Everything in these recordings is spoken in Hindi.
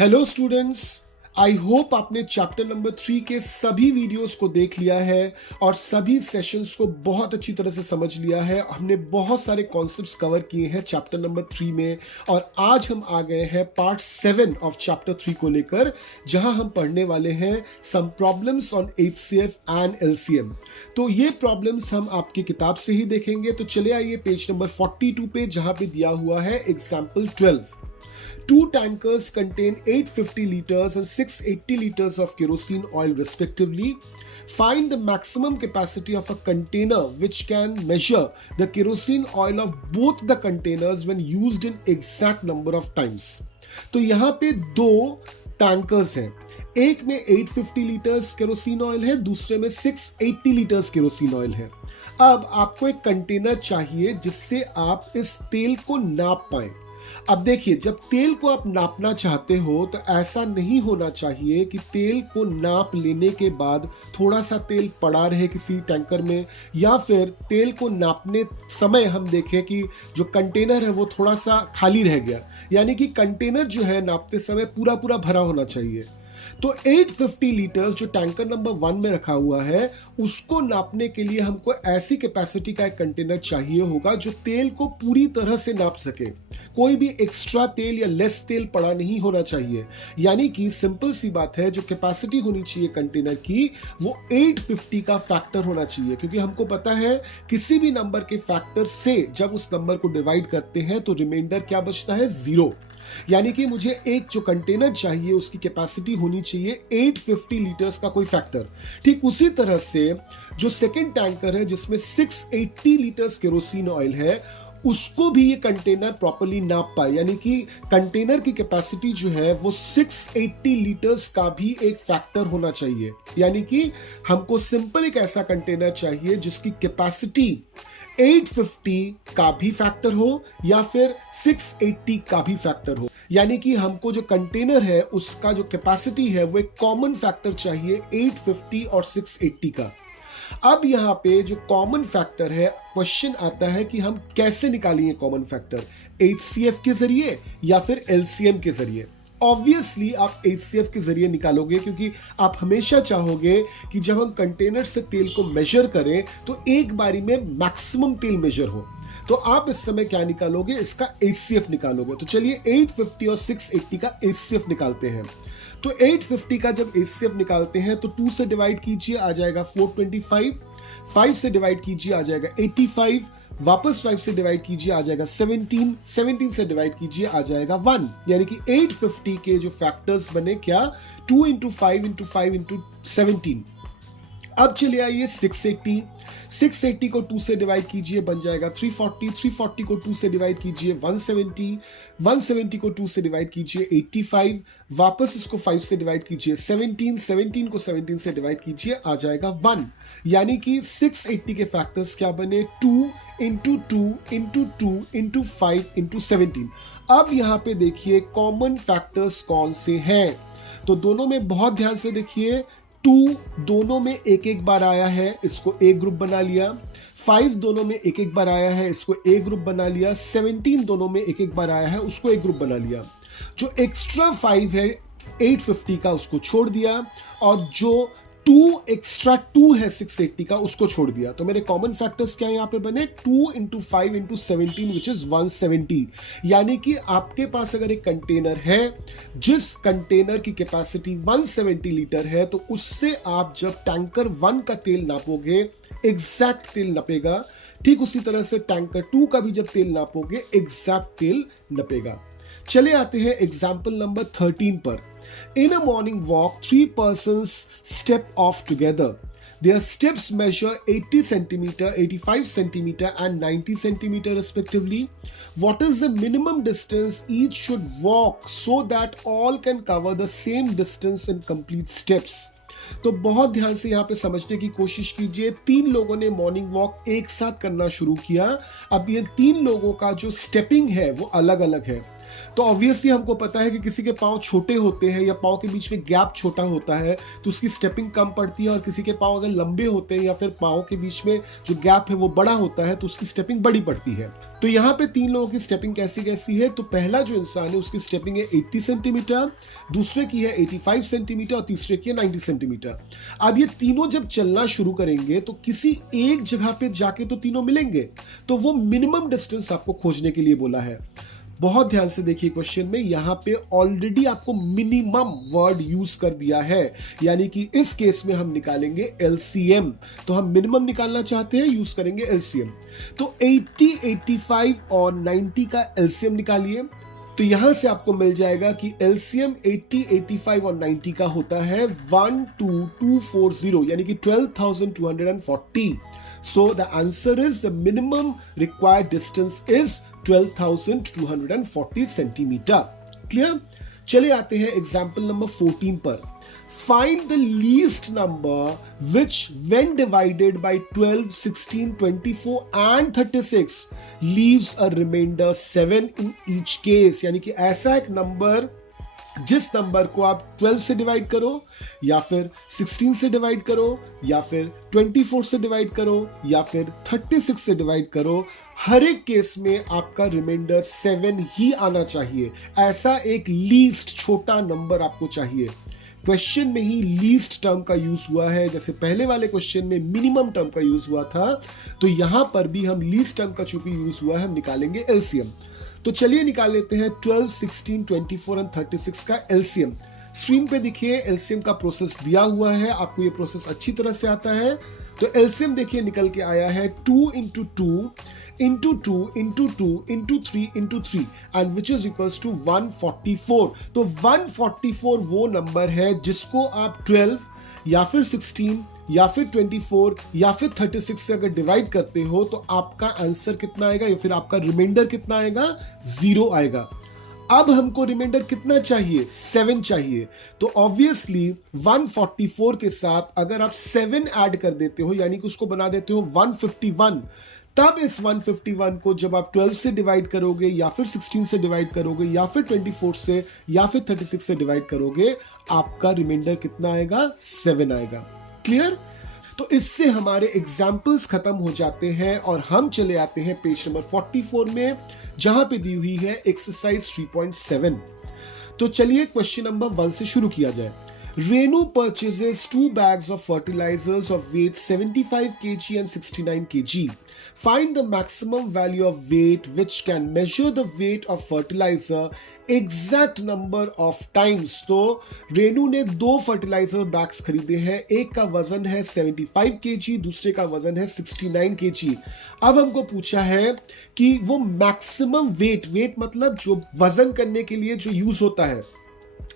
हेलो स्टूडेंट्स, आई होप आपने चैप्टर नंबर 3 के सभी वीडियोस को देख लिया है और सभी सेशंस को बहुत अच्छी तरह से समझ लिया है। हमने बहुत सारे कॉन्सेप्ट्स कवर किए हैं चैप्टर नंबर 3 में और आज हम आ गए हैं पार्ट 7 ऑफ चैप्टर 3 को लेकर, जहां हम पढ़ने वाले हैं some problems on HCF and LCM। तो ये प्रॉब्लम्स हम आपकी किताब से ही देखेंगे। तो चले आइए पेज नंबर 42 पे, जहां पे दिया हुआ है example 12। Two tankers contain 850 liters and 680 liters of kerosene oil respectively. Find the maximum capacity of a container which can measure the kerosene oil of both the containers when used in exact number of times. तो यहाँ पे दो टैंकर्स हैं, एक में 850 लीटर्स केरोसिन ऑयल है, दूसरे में 680 लीटर्स केरोसिन ऑयल है। अब आपको एक कंटेनर चाहिए जिससे आप इस तेल को नाप पाएं। अब देखिए, जब तेल को आप नापना चाहते हो तो ऐसा नहीं होना चाहिए कि तेल को नाप लेने के बाद थोड़ा सा तेल पड़ा रहे किसी टैंकर में, या फिर तेल को नापने समय हम देखें कि जो कंटेनर है वो थोड़ा सा खाली रह गया। यानी कि कंटेनर जो है नापते समय पूरा पूरा भरा होना चाहिए। तो 850 लीटर्स जो टैंकर नंबर 1 में रखा हुआ है, उसको नापने के लिए हमको ऐसी कैपेसिटी का एक कंटेनर चाहिए होगा जो तेल को पूरी तरह से नाप सके। कोई भी एक्स्ट्रा तेल या लेस तेल पड़ा नहीं होना चाहिए। यानी कि सिंपल सी बात है, जो कैपेसिटी होनी चाहिए कंटेनर की वो 850 का फैक्टर होना चाहिए, क्योंकि हमको पता है किसी भी नंबर के फैक्टर से जब उस नंबर को डिवाइड करते हैं तो रिमाइंडर क्या बचता है, 0। यानी कि मुझे एक जो कंटेनर चाहिए उसकी कैपेसिटी होनी चाहिए 850 लीटर्स का कोई फैक्टर। ठीक उसी तरह से जो सेकंड टैंकर है जिसमें 680 लीटर्स केरोसिन ऑयल है, उसको भी ये कंटेनर प्रॉपर्ली नाप पाए। यानी कि कंटेनर की कैपेसिटी जो है वो 680 लीटर्स का भी एक फैक्टर होना चाहिए। यानी कि हमको सिंपल एक ऐसा कंटेनर चाहिए जिसकी कैपेसिटी 850 का भी फैक्टर हो या फिर 680 का भी फैक्टर हो। यानी कि हमको जो कंटेनर है उसका जो कैपेसिटी है वो एक कॉमन फैक्टर चाहिए 850 और 680 का। अब यहाँ पे जो कॉमन फैक्टर है, क्वेश्चन आता है कि हम कैसे निकालेंगे कॉमन फैक्टर, HCF के जरिए या फिर LCM के जरिए। ऑब्वियसली आप HCF के जरिए निकालोगे, क्योंकि आप हमेशा चाहोगे कि जब हम कंटेनर से तेल को मेजर करें तो एक बारी में मैक्सिमम तेल मेजर हो। तो आप इस समय क्या निकालोगे, इसका HCF निकालोगे। तो चलिए 850 और 680 का HCF निकालते हैं। तो 850 का जब HCF निकालते हैं तो 2 से डिवाइड कीजिए, आ जाएगा 425, 5 से डिवाइड कीजिए आ जाएगा 85, वापस 5 से डिवाइड कीजिए आ जाएगा 17, 17 से डिवाइड कीजिए आ जाएगा 1। यानी कि 850 के जो फैक्टर्स बने क्या, 2 इंटू 5 इंटू 5 इंटू 17। अब चले आइए 680, 680 को 2 से डिवाइड कीजिए बन जाएगा 340, 340 को 2 से डिवाइड कीजिए 170, 170 को 2 से डिवाइड कीजिए 85, वापस इसको 5 से डिवाइड कीजिए 17, 17 को 17 से डिवाइड कीजिए आ जाएगा 1। यानी कि 680 के फैक्टर्स क्या बने, 2 इंटू 2 इंटू 2 इंटू 5 इंटू 17। अब यहां पे देखिए कॉमन फैक्टर्स कौन से हैं, तो दोनों में बहुत ध्यान से देखिए। 2 दोनों में एक एक बार आया है, इसको ए ग्रुप बना लिया। 5 दोनों में एक एक बार आया है, इसको ए ग्रुप बना लिया। 17 दोनों में एक एक बार आया है, उसको ए ग्रुप बना लिया। जो एक्स्ट्रा 5 है 850 का उसको छोड़ दिया, और जो 2 एक्स्ट्रा 2 है 680 का उसको छोड़ दिया। तो मेरे कॉमन फैक्टर्स क्या यहाँ पे बने, 2 इंटू 5 इंटू 17 विच इज 170। यानी कि आपके पास अगर एक कंटेनर है जिस कंटेनर की कैपेसिटी 170 लीटर है, तो उससे आप जब टैंकर 1 का तेल नापोगे एग्जैक्ट तेल नपेगा। ठीक उसी तरह से टैंकर 2 का भी जब तेल नापोगे एग्जैक्ट तेल नपेगा। चले आते हैं एग्जाम्पल नंबर 13 पर। In a morning walk, 3 persons step off together. Their steps measure 80 centimeter, 85 centimeter and 90 centimeter respectively. What is the minimum distance each should walk so that all can cover the same distance in complete steps? तो बहुत ध्यान से यहाँ पे समझने की कोशिश कीजिए। 3 लोगों ने मॉर्निंग वॉक एक साथ करना शुरू किया। अब ये 3 लोगों का जो स्टेपिंग है वो अलग अलग है। तो ऑब्वियसली हमको पता है कि किसी के पाँव छोटे होते हैं या पाँव के बीच में गैप छोटा होता है तो उसकी स्टेपिंग कम पड़ती है, और किसी के पाँव अगर लंबे होते हैं या फिर पाँव के बीच में जो गैप है वो बड़ा होता है तो उसकी स्टेपिंग बड़ी पड़ती है। तो यहाँ पे 3 लोगों की स्टेपिंग कैसी कैसी है, तो पहला जो इंसान है उसकी स्टेपिंग है 80 सेंटीमीटर, दूसरे की है 85 सेंटीमीटर और तीसरे की है 90 सेंटीमीटर। अब ये तीनों जब चलना शुरू करेंगे तो किसी एक जगह पे जाके तो तीनों मिलेंगे, तो वो मिनिमम डिस्टेंस आपको खोजने के लिए बोला है। बहुत ध्यान से देखिए क्वेश्चन में, यहां पे ऑलरेडी आपको मिनिमम वर्ड यूज कर दिया है, यानी कि इस केस में हम निकालेंगे एलसीएम। तो हम मिनिमम निकालना चाहते हैं, यूज करेंगे एलसीएम। तो 80, 85 और 90 का एलसीएम निकालिए। तो यहां से आपको मिल जाएगा कि एलसीएम 80, 85 और 90 का होता है 12240, यानी कि 12,240. So the answer is the minimum required distance is 12,240 centimeter. Clear? चले आते हैं एग्जाम्पल नंबर 14 पर। Find the least number which when divided by 12, 16, 24 and 36 leaves a remainder 7 in each case। यानी कि ऐसा एक नंबर जिस नंबर को आप 12 से डिवाइड करो या फिर 16 से डिवाइड करो या फिर 24 से डिवाइड करो या फिर 36 से डिवाइड करो, हर एक केस में आपका रिमाइंडर 7 ही आना चाहिए। ऐसा एक लीस्ट छोटा नंबर आपको चाहिए। क्वेश्चन में ही लीस्ट टर्म का यूज हुआ है, जैसे पहले वाले क्वेश्चन में मिनिमम टर्म का यूज हुआ था, तो यहां पर भी हम लीस्ट टर्म का चूंकि यूज हुआ है हम निकालेंगे एलसीएम। तो चलिए निकाल लेते हैं 12, 16, 24 और 36 का एलसीएम। स्क्रीन पे देखिए एलसीएम का प्रोसेस दिया हुआ है, आपको ये प्रोसेस अच्छी तरह से आता है। तो एलसीएम देखिए निकल के आया है 2 into 2 into 2 into 2 into 3 into 3 and which is equals to 144। तो 144 वो नंबर है जिसको आप 12 या फिर 16 या फिर 24 या फिर 36 से अगर डिवाइड करते हो तो आपका आंसर कितना आएगा या फिर आपका रिमाइंडर कितना आएगा, 0 आएगा। अब हमको रिमाइंडर कितना चाहिए, 7 चाहिए। तो ऑब्वियसली 144 के साथ अगर आप 7 ऐड कर देते हो यानी कि उसको बना देते हो 151, तब इस 151 को जब आप 12 से डिवाइड करोगे या फिर 16 से डिवाइड करोगे या फिर 24 से या फिर 36 से डिवाइड करोगे, आपका रिमाइंडर कितना आएगा, 7 आएगा। क्लियर? तो इससे हमारे एग्जाम्पल्स खत्म हो जाते हैं और हम चले आते हैं पेज नंबर 44 में, जहां पे दी हुई है एक्सरसाइज 3.7। तो चलिए क्वेश्चन नंबर 1 से शुरू किया जाए। Renu purchases 2 bags of fertilizers of weight 75 kg and 69 kg. Find the maximum value of weight which can measure the weight of fertilizer exact number of times. तो रेनू ने 2 फर्टिलाइजर बैग्स खरीदे हैं, एक का वजन है 75 केजी, दूसरे का वजन है 69 केजी। अब हमको पूछा है कि वो मैक्सिमम वेट मतलब जो वजन करने के लिए जो यूज होता है,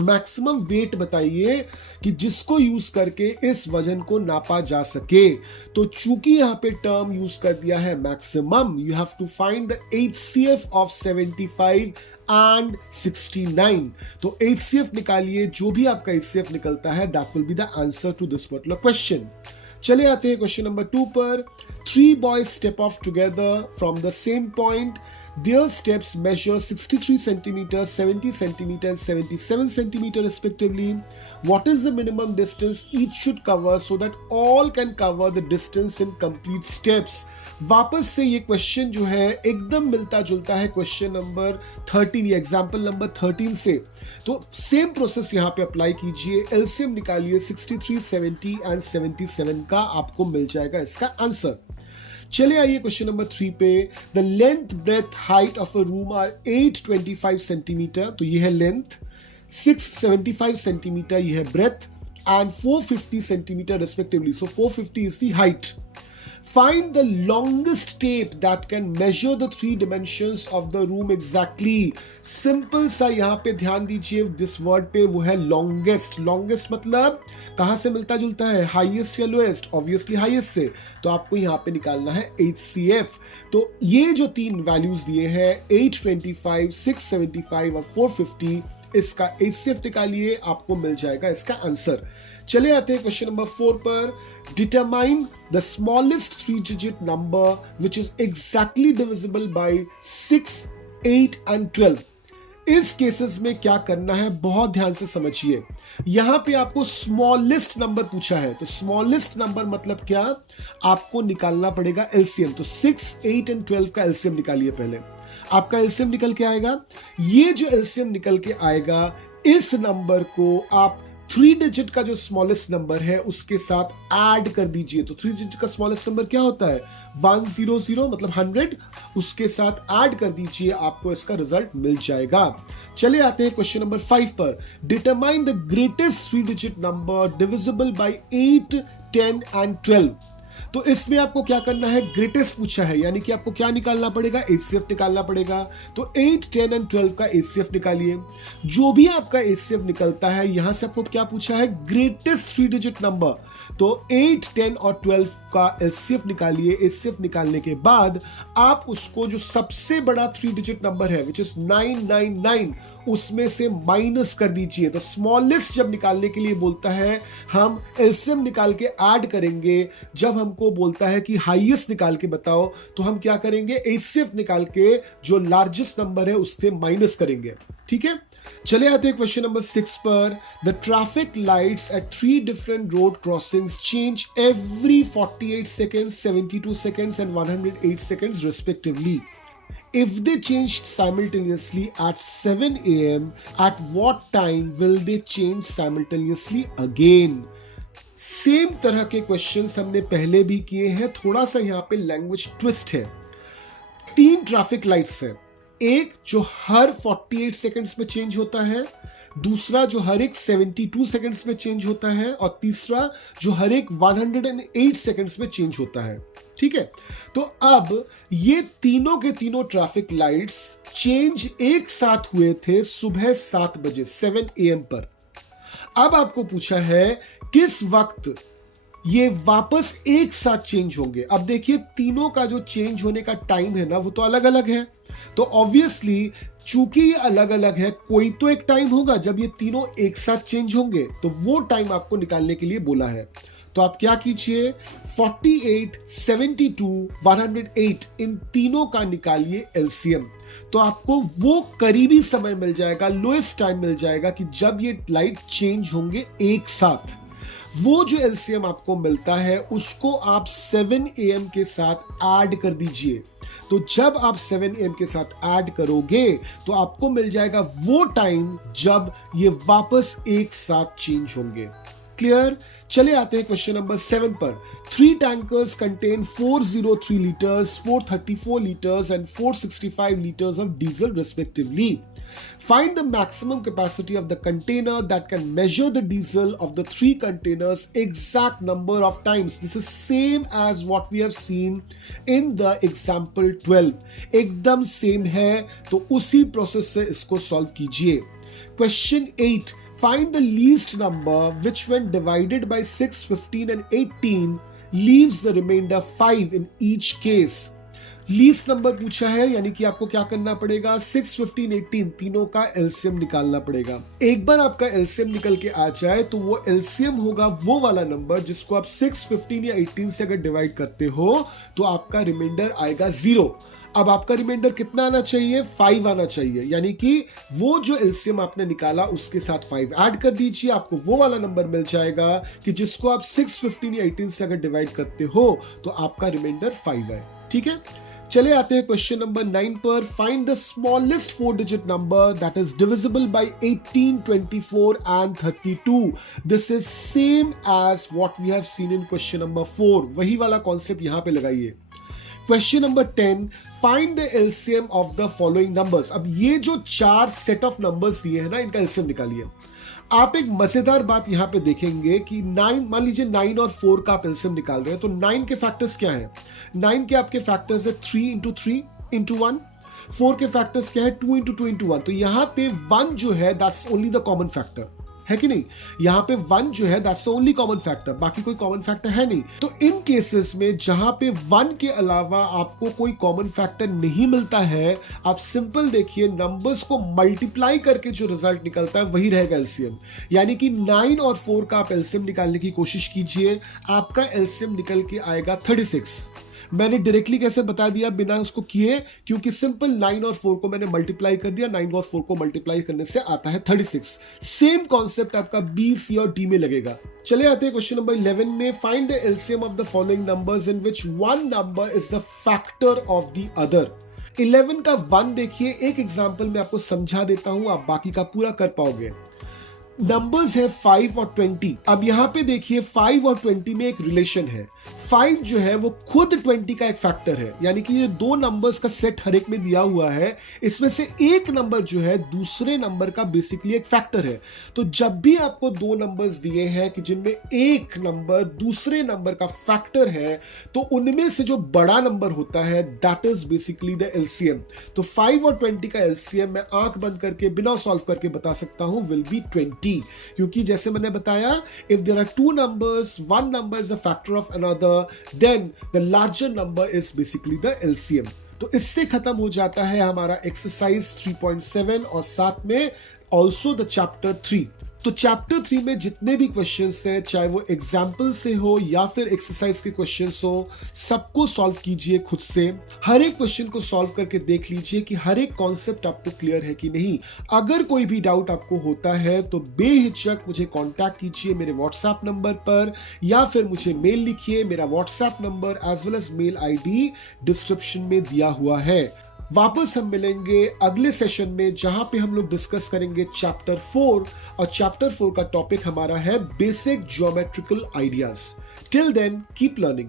मैक्सिमम वेट बताइए कि जिसको यूज करके इस वजन को नापा जा सके। तो चूंकि यहां पे टर्म यूज कर दिया है maximum, you have to find the HCF of 75 and 69। तो HCF निकालिए, जो भी आपका HCF निकलता है that will be the answer to this particular question. चले आते हैं क्वेश्चन नंबर 2 पर। 3 boys step off together from the same point. Their steps measure 63 centimeters, 70 centimeters, and 77 centimeters respectively. What is the minimum distance each should cover so that all can cover the distance in complete steps? वापस से ये क्वेश्चन जो है एकदम मिलता जुलता है क्वेश्चन नंबर 13 या एग्जाम्पल नंबर 13 से। तो सेम प्रोसेस यहाँ पे अप्लाई कीजिए, एलसीएम निकालिए, 63, 70 एंड 77 का आपको मिल जाएगा इसका आंसर। चले आइए क्वेश्चन नंबर 3 पे। The length breadth height of a room are 825 centimetre, तो ये है लेंथ, 675 सेंटीमीटर ये है breadth and 450 centimetre respectively. So 450 is the height. Find the longest tape that can measure the 3 dimensions of the room exactly. Simple सा यहाँ पे ध्यान दीजिए this word पे, वो है longest। longest मतलब कहाँ से मिलता जुलता है, highest या lowest? obviously highest से। तो आपको यहाँ पे निकालना है HCF। तो ये जो 3 वैल्यूज दिए हैं 825, 675 और 450, इसका HCF निकालिए, आपको मिल जाएगा इसका आंसर। चले आते हैं क्वेश्चन नंबर 4 पर। Determine the smallest 3 digit number which is exactly divisible by 6, 8 and 12। इस केसेस में क्या करना है बहुत ध्यान से समझिए। यहां पे आपको स्मॉलेस्ट नंबर पूछा है, तो स्मॉलेस्ट नंबर मतलब क्या, आपको निकालना पड़ेगा एलसीएम। तो 6, 8 एंड 12 का एलसीएम निकालिए। पहले आपका एलसीएम निकल के आएगा। ये जो एलसीएम निकल के आएगा, इस नंबर को आप 3 डिजिट का जो स्मॉलेस्ट नंबर है उसके साथ ऐड कर दीजिए। तो 3 डिजिट का स्मॉलेस्ट नंबर क्या होता है, 100 मतलब 100, उसके साथ ऐड कर दीजिए, आपको इसका रिजल्ट मिल जाएगा। चले आते हैं क्वेश्चन नंबर 5 पर। Determine the greatest 3 digit number divisible by 8, 10 and 12। तो इसमें आपको क्या करना है, ग्रेटेस्ट पूछा है, यानी कि आपको क्या निकालना पड़ेगा, एचसीएफ निकालना पड़ेगा। तो 8, 10 एंड 12 का एचसीएफ निकालिए। जो भी आपका एचसीएफ निकलता है, यहां से आपको क्या पूछा है, ग्रेटेस्ट 3 डिजिट नंबर। तो 8, 10 और 12 का एचसीएफ निकालिए। एचसीएफ निकालने के बाद आप उसको जो सबसे बड़ा 3 डिजिट नंबर है विच इज 999, उसमें से माइनस कर दीजिए। तो स्मॉलेस्ट जब निकालने के लिए बोलता है, हम एलसीएम निकाल के ऐड करेंगे। जब हमको बोलता है कि हाईएस्ट निकाल के बताओ, तो हम क्या करेंगे, एचसीएफ निकाल के जो लार्जेस्ट नंबर है उससे माइनस करेंगे। ठीक है, चले आते हैं क्वेश्चन नंबर 6 पर। The traffic lights at 3 different road crossings change every 48 seconds, 72 seconds and 108 seconds respectively. If they changed simultaneously at 7 a.m., at what time will they change simultaneously again? Same तरह के क्वेश्चंस हमने पहले भी किए हैं, थोड़ा सा यहां पे लैंग्वेज ट्विस्ट है। 3 ट्रैफिक लाइट्स हैं, एक जो हर 48 सेकंड्स में चेंज होता है, दूसरा जो हर एक 72 सेकंड्स में चेंज होता है, और तीसरा जो हर एक 108 सेकंड्स में चेंज होता है। ठीक है, तो अब ये तीनों के तीनों ट्रैफिक लाइट्स चेंज एक साथ हुए थे सुबह 7 बजे 7 AM पर। अब आपको पूछा है किस वक्त ये वापस एक साथ चेंज होंगे। अब देखिए, तीनों का जो चेंज होने का टाइम है ना, वो तो अलग अलग है। तो ऑब्वियसली चूंकि ये अलग अलग है, कोई तो एक टाइम होगा जब ये तीनों एक साथ चेंज होंगे, तो वो टाइम आपको निकालने के लिए बोला है। तो आप क्या कीजिए, 48, 72, 108 इन तीनों का निकालिए एलसीएम। तो आपको वो करीबी समय मिल जाएगा, लोएस्ट टाइम मिल जाएगा कि जब ये लाइट चेंज होंगे एक साथ। वो जो एलसीएम आपको मिलता है उसको आप 7 AM के साथ ऐड कर दीजिए। तो जब आप 7 AM के साथ ऐड करोगे तो आपको मिल जाएगा वो टाइम जब ये वापस एक साथ चेंज होंगे। क्लियर? चले आते हैं क्वेश्चन नंबर 7 पर। 3 tankers contain 403 liters, 434 liters and 465 liters of diesel respectively. Find the maximum capacity of the container that can measure the diesel of the 3 containers exact number of times. This is same as what we have seen in the example 12. एकदम सेम है, तो उसी प्रोसेस से इसको सॉल्व कीजिए। Question 8, find the least number which when divided by 6, 15 and 18 leaves the remainder 5 in each case. Least number पूछा है, यानी कि आपको क्या करना पड़ेगा, 6, 15, 18 तीनों का एलसीएम निकालना पड़ेगा। एक बार आपका एलसीएम निकल के आ जाए तो वो एलसीएम होगा वो वाला नंबर जिसको आप 6, 15 या 18 से अगर डिवाइड करते हो तो आपका रिमाइंडर आएगा 0। अब आपका रिमाइंडर कितना आना चाहिए, 5 आना चाहिए, यानी कि वो जो एलसीएम आपने निकाला उसके साथ 5 ऐड कर दीजिए, आपको वो वाला नंबर मिल जाएगा कि जिसको आप 6, 15 या 18 से अगर डिवाइड करते हो तो आपका रिमाइंडर 5 है। ठीक है, चले आते हैं क्वेश्चन नंबर 9 पर। Find the smallest 4 digit number that is divisible by 18, 24 and 32। This is same as what we have seen in question number 4। वही वाला कॉन्सेप्ट यहां पे लगाइए। Question number 10, find the LCM of the following numbers. अब ये जो 4 सेट ऑफ नंबर्स दिए हैं ना, इनका एलसीएम निकालिए। आप एक मजेदार बात यहां पे देखेंगे कि 9, मान लीजिए 9 और 4 का आप एलसीएम निकाल रहे हैं, तो 9 के फैक्टर्स क्या हैं? 9 के आपके फैक्टर्स है 3 into 3 into 1। 4 के फैक्टर्स क्या है, 2 into 2 into 1। तो यहां पे 1 जो है that's only the common factor, है कि नहीं? यहां पे 1 जो है दैट्स ओनली कॉमन फैक्टर, बाकी कोई कॉमन फैक्टर है नहीं। तो इन केसेस में जहां पे 1 के अलावा आपको कोई कॉमन फैक्टर नहीं मिलता है, आप सिंपल देखिए, नंबर्स को मल्टीप्लाई करके जो रिजल्ट निकलता है वही रहेगा एलसीएम। यानी कि 9 और 4 का आप एलसीएम निकालने की कोशिश कीजिए, आपका एलसीएम निकल के आएगा 36। मैंने डायरेक्टली कैसे बता दिया बिना उसको किए, क्योंकि सिंपल 9 और 4 को मैंने मल्टीप्लाई कर दिया, 9 और 4 को मल्टीप्लाई करने से आता है 36। सेम कॉन्सेप्ट आपका बी, सी और डी में लगेगा। चले आते हैं क्वेश्चन नंबर 11 में। Find the LCM of the following numbers in which one number is the factor of the other. 11 का 1 देखिए, एक एग्जांपल मैं आपको समझा देता हूं, आप बाकी का पूरा कर पाओगे। नंबर्स है 5 और 20। अब यहां पे देखिए 5 और 20 में एक रिलेशन है। 5 जो है वो खुद 20 का एक फैक्टर है, यानी कि ये दो नंबर्स का सेट हर एक में दिया हुआ है, इसमें से एक नंबर जो है दूसरे नंबर का बेसिकली एक फैक्टर है। तो जब भी आपको दो नंबर्स दिए हैं कि जिनमें एक नंबर दूसरे नंबर का फैक्टर है, तो उनमें से जो बड़ा नंबर होता है that is basically the LCM. तो 5 और 20 का एलसीएम मैं आंख बंद करके बिना सॉल्व करके बता सकता हूं विल बी 20, क्योंकि जैसे मैंने बताया if there are two numbers, one number is the factor of another, then the larger number is basically the LCM. तो इससे खत्म हो जाता है हमारा एक्सरसाइज 3.7 और साथ में ऑल्सो द चैप्टर 3। तो चैप्टर 3 में जितने भी क्वेश्चंस हैं, चाहे वो एग्जाम्पल से हो या फिर एक्सरसाइज के क्वेश्चंस हो, सबको सॉल्व कीजिए खुद से। हर एक क्वेश्चन को सॉल्व करके देख लीजिए कि हर एक कॉन्सेप्ट आपको क्लियर है कि नहीं। अगर कोई भी डाउट आपको होता है तो बेहिचक मुझे कांटेक्ट कीजिए मेरे व्हाट्सएप नंबर पर, या फिर मुझे मेल लिखिए। मेरा WhatsApp number as well as mail ID description में दिया हुआ है। वापस हम मिलेंगे अगले सेशन में, जहां पे हम लोग डिस्कस करेंगे चैप्टर 4, और चैप्टर 4 का टॉपिक हमारा है basic geometrical ideas. Till then keep learning.